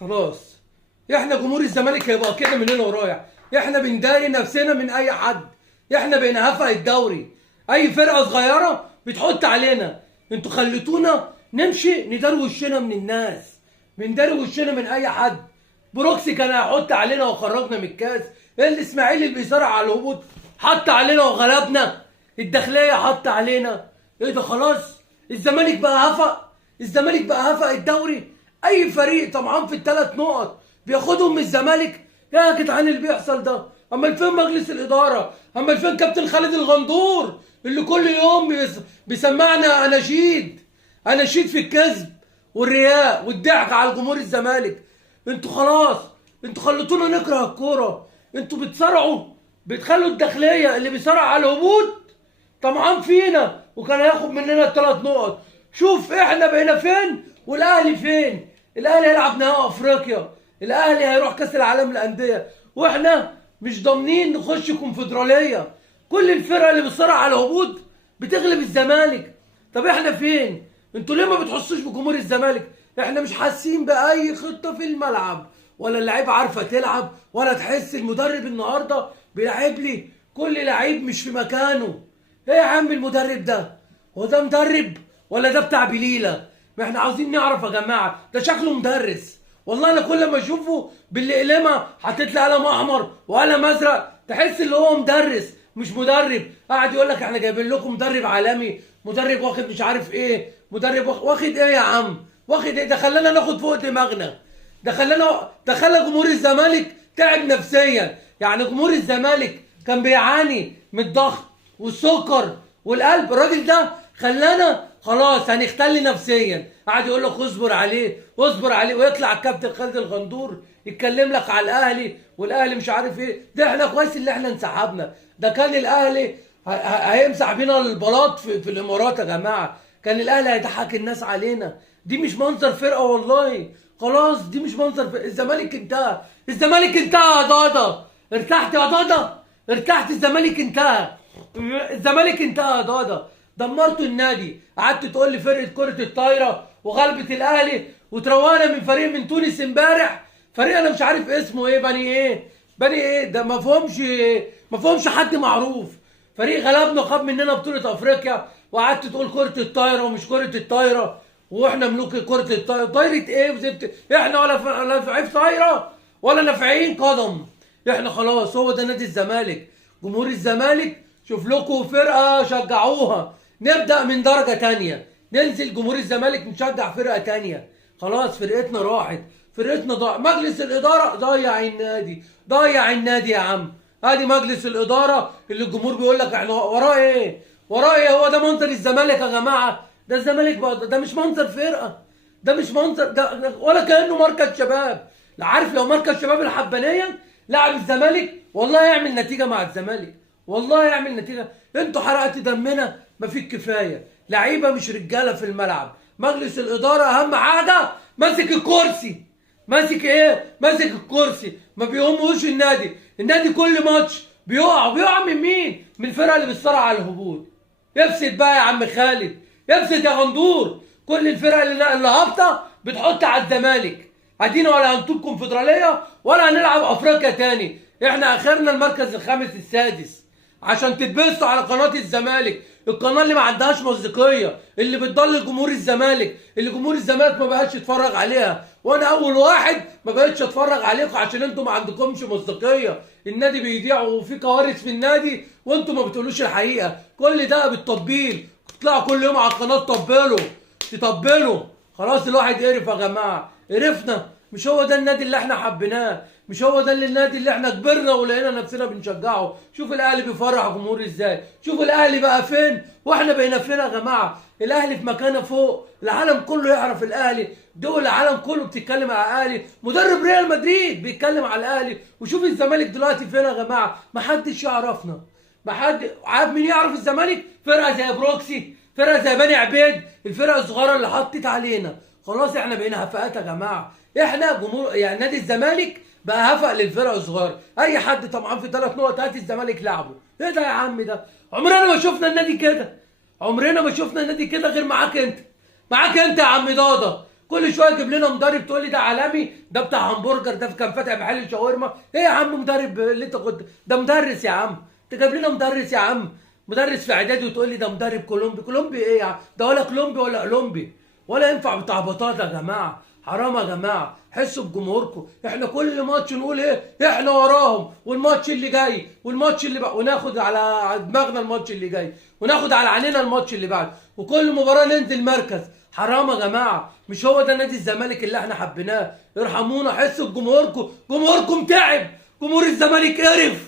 خلاص احنا جمهور الزمالك هيبقى كده من هنا ورايح. احنا بنداري نفسنا من اي حد. احنا بقينا هفق الدوري. اي فرقه صغيره بتحط علينا. انتوا خليتونا نمشي نداري وشنا من الناس، بنداري وشنا من اي حد. بروكسي كان هيحط علينا وخرجنا من الكاس. الاسماعيلي اللي بيصارع على الهبوط حط علينا وغلبنا. الداخليه حط علينا. ايه ده؟ خلاص الزمالك بقى هفق. الزمالك بقى هفق الدوري. اي فريق طمعان في الثلاث نقط بياخدهم من الزمالك. يا جدعان اللي بيحصل ده؟ امال فين مجلس الاداره؟ امال فين كابتن خالد الغندور اللي كل يوم بيسمعنا اناشيد في الكذب والرياء والضحك على جمهور الزمالك؟ انتوا خلاص، انتوا خليتونا نكره الكوره. انتوا بتخلوا الداخليه اللي بيصارع على الهبوط طمعان فينا وكان هياخد مننا الثلاث نقط. شوف احنا بقينا فين والاهلي فين. الاهلي هيلعب نهائي افريقيا، الاهلي هيروح كاس العالم للانديه، واحنا مش ضامنين نخش كونفدراليه. كل الفرق اللي بتصارع على الهبوط بتغلب الزمالك. طب احنا فين؟ انتوا ليه ما بتحسوش بجمهور الزمالك؟ احنا مش حاسين باي خطه في الملعب، ولا اللعيبه عارفه تلعب، ولا تحس المدرب النهارده بيلعب لي كل لعيب مش في مكانه. ايه يا عم المدرب ده؟ هو ده مدرب ولا ده بتاع بليله؟ ما احنا عاوزين نعرف يا جماعه. ده شكله مدرس. والله انا كل ما اشوفه بالاقلامه حاطط لي قلم احمر وقلم ازرق تحس ان هو مدرس مش مدرب. قاعد يقول لك احنا جايبين لكم مدرب عالمي، مدرب واخد مش عارف ايه، مدرب واخد ايه يا عم؟ واخد ايه؟ ده خلانا ناخد فوق دماغنا. ده خلى جمهور الزمالك تعب نفسيا. يعني جمهور الزمالك كان بيعاني من الضغط والسكر والقلب. الراجل ده خلانا خلاص هنختل نفسيا. قاعد يقول لك اصبر عليه اصبر عليه، ويطلع الكابتن خالد الغندور يتكلم لك على الاهلي والاهلي مش عارف ايه. ده احنا كويس اللي احنا انسحبنا. ده كان الاهلي هيمسح بينا البلاط في الامارات يا جماعه. كان الاهلي هيضحك الناس علينا. دي مش منظر فرقه والله. خلاص دي مش منظر فرقة. الزمالك انتهى. الزمالك انتهى يا ضاضه. ارتحت يا ضاضه؟ ارتحت؟ الزمالك انتهى. الزمالك انتهى يا ضاضه. دمرتوا النادي. قعدت تقول لي فرقه كره الطايره وغلبت الاهلي، وتروقنا من فريق من تونس امبارح. فريق انا مش عارف اسمه ايه، بني ايه ده؟ ما فهمش حد معروف. فريق غلبنا وخد مننا بطوله افريقيا، وقعدت تقول كره الطايره ومش كره الطايره، واحنا ملوك كره الطايره. طايره ايه وزبت؟ احنا ولا نافعين طايره ولا نافعين قدم. احنا خلاص هو ده نادي الزمالك. جمهور الزمالك شوف لكم فرقه شجعوها. نبدا من درجه تانية، ننزل جمهور الزمالك نشجع فرقه تانية. خلاص فرقتنا راحت، فرقتنا ضاع. مجلس الاداره ضيع النادي، ضيع النادي يا عم. ادي مجلس الاداره اللي الجمهور بيقول لك احنا وراه ايه؟ وراه ايه؟ هو ده منظر الزمالك يا جماعه؟ ده الزمالك بقى ده مش منظر فرقه، ده مش منظر ده ولا كانه مركز شباب. لا عارف لو مركز شباب الحبانيه لاعب الزمالك والله يعمل نتيجه مع الزمالك، والله يعمل نتيجه. انتوا حرقتوا دمنا ما فيش كفايه. لعيبه مش رجاله في الملعب. مجلس الاداره اهم حاجه ماسك الكرسي. ماسك ايه؟ ماسك الكرسي. ما بيقوموش النادي. النادي كل ماتش بيقع من مين؟ من الفرقه اللي بتصارع على الهبوط. افسد بقى يا عم خالد، افسد يا غندور. كل الفرق اللي هابطه بتحط على الزمالك. ادينا ولا هنطول كونفدراليه ولا هنلعب افريقيا تاني. احنا اخرنا المركز الخامس السادس عشان تتبثوا على قناه الزمالك، القناه اللي ما عندهاش مصداقيه، اللي بتضلل جمهور الزمالك، اللي جمهور الزمالك ما بقاش يتفرج عليها. وانا اول واحد ما بقتش اتفرج عليكم عشان انتوا ما عندكمش مصداقيه. النادي بيضيع وفي كوارث في النادي وانتوا ما بتقولوش الحقيقه. كل ده بالتطبيل. تطلعوا كل يوم على القناه تطبلوا. خلاص الواحد قرف يا جماعه. قرفنا. مش هو ده النادي اللي احنا حبيناه، مش هو ده النادي اللي احنا كبرنا ولقينا نفسنا بنشجعه. شوف الاهلي بيفرح جمهور ازاي. شوف الاهلي بقى فين واحنا بقينا فين يا جماعه. الاهلي في مكانه فوق. العالم كله يعرف الاهلي. دول العالم كله بتتكلم على الاهلي. مدرب ريال مدريد بيتكلم على الاهلي. وشوف الزمالك دلوقتي فين يا جماعه. محدش يعرفنا. محد عارف. مين يعرف الزمالك؟ فرقه زي بروكسي، فرقه زي بني عبيد، الفرق الصغيره اللي حطت علينا. خلاص احنا بقينا هفاءات يا جماعه. احنا جمهور يعني نادي الزمالك بقى هفق للفرق الصغيره. اي حد طبعا في 3 نقط هات الزمالك لعبه. ايه ده يا عم ده؟ عمرنا ما شفنا النادي كده. عمرنا ما شفنا النادي كده غير معاك انت. معاك انت يا عم ضاضه. كل شويه يجيب لنا مدرب تقول لي ده عالمي، ده بتاع همبرجر، ده كان فاتح محل شاورما. ايه يا عم مدرب اللي انت كنت ده؟ مدرس يا عم، انت جايب لنا مدرس يا عم، مدرس في اعدادي وتقول لي ده مدرب كولومبي. كولومبي ايه يا عم؟ ده ولا كولومبي ولا اولمبي ولا ينفع بتاع بطاطا يا جماعه. حرام يا جماعه، حسوا بجمهوركم. احنا كل ماتش نقول ايه؟ احنا وراهم، والماتش اللي جاي والماتش اللي بقى، وناخد على دماغنا الماتش اللي جاي، وناخد على عينينا الماتش اللي بعد، وكل مباراه ننزل مركز. حرام يا جماعه، مش هو ده نادي الزمالك اللي احنا حبيناه. ارحمونا، حسوا بجمهوركم، جمهوركم تعب، جمهور الزمالك قرف.